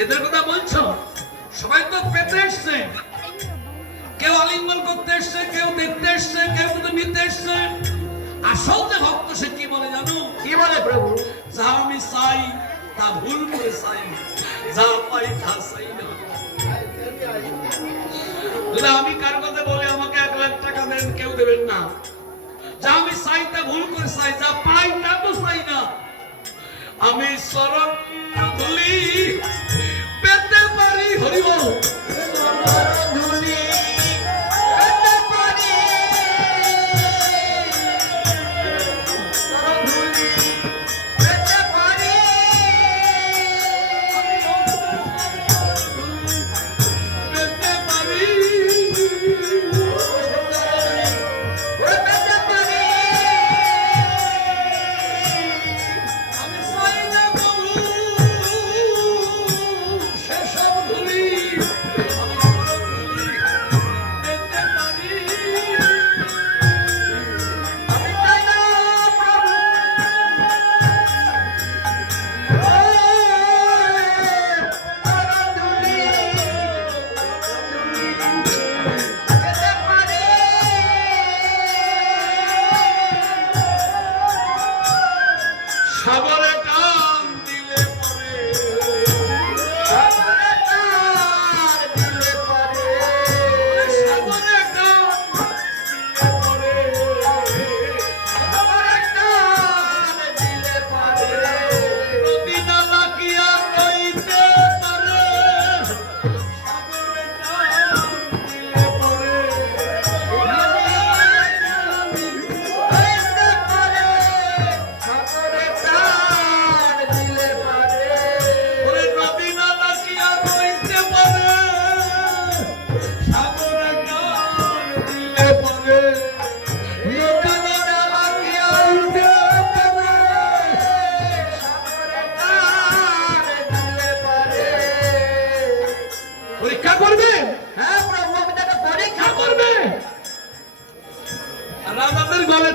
এদের কথা বলছো? সবাই তো পেতে এসছে। কেউ আলিঙ্গন করতে এসছে কেউ দেখতে এসছে কেউ কিন্তু নিতে এসছে। আসল যে ভক্ত সে কি বলে জানো? কি বলে প্রভু? যা আমি চাই তা ভুল করে চাই। যা পাই তা চাই না। যদি আমি কার কথা বলে আমাকে এক লাখ টাকা দেন? কেউ দেবেন না। যা আমি চাই তা ভুল করে চাই। যা পাই তা তো চাই না। আমি শরণ পেতে পারি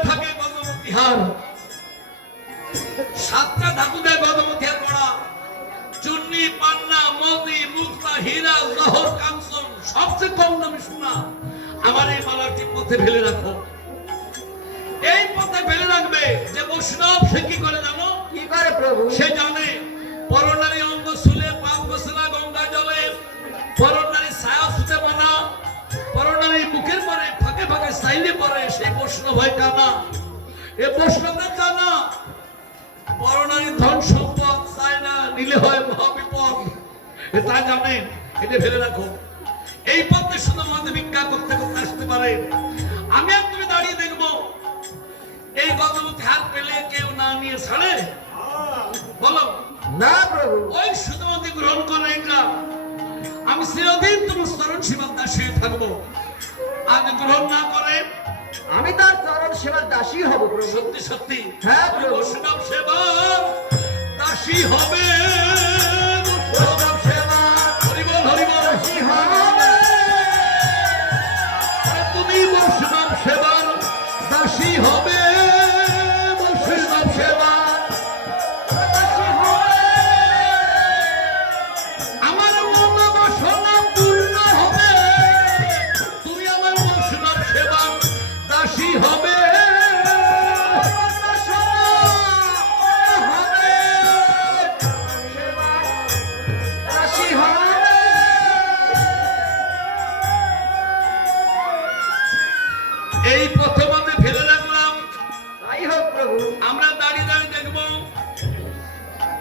থাকে গজমতি হার সাতটা ধাতু দেয় গজমতি হার করা। চুন্নি পান্না মতি মুক্তা হীরা জহর কাঞ্চন সবচেয়ে কম দামি সোনা আমার এই মালাটি পথে ফেলে রাখো। এই পথে ফেলে রাখবে যে বৈষ্ণব সে কি করে জানো? কি করে প্রভু? সে জানে পরনারী অঙ্গ সাইলে পরে সেই প্রশ্ন ভয় কানা। এ প্রশ্নটা জানা? পরনারী ধন সম্পদ চায় না নিলে হয় মহাবিপদ। এ তা জানেন এটা ফেলে রাখো। এই পথে শুধু আমাদের ভিক্ষা করতে করতে আসতে পারে। আমি আর তুমি দাঁড়িয়ে দেখব। এই গজমুখে হাত পেলে কেউ না নিয়ে ছাড়ে? বলো। না প্রভু। ওই শুধুমাত্র গ্রহণ করে এটা আমি চিরদিন তোমার স্মরণ সীমার দাসী থাকব। আজ গ্রহণ না করে আমি তার চরণ সেবার দাসী হব সত্যি সত্যি। হ্যাঁ। বৈষ্ণব সেবা দাসী হবে। সেবা তুমি বৈষ্ণব সেবার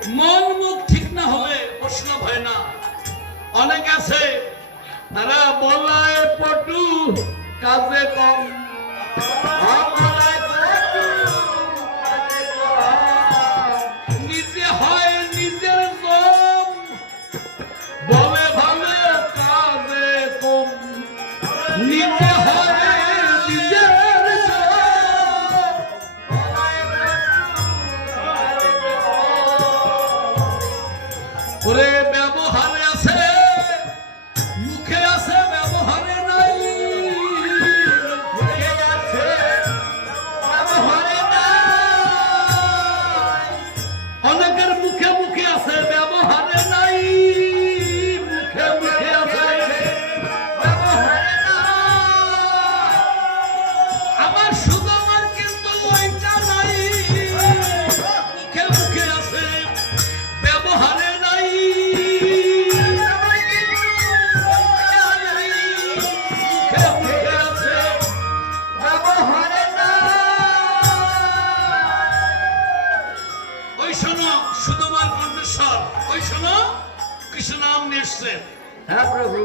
মন মুখ ঠিক না হবে, প্রশ্ন হয় না। অনেক আছে, তারা বলায় পটু, কাজে কম। শুধুমান কণ্ঠস্বর ওই শোনো কৃষ্ণ নাম নিয়ে হ্যাঁ প্রভু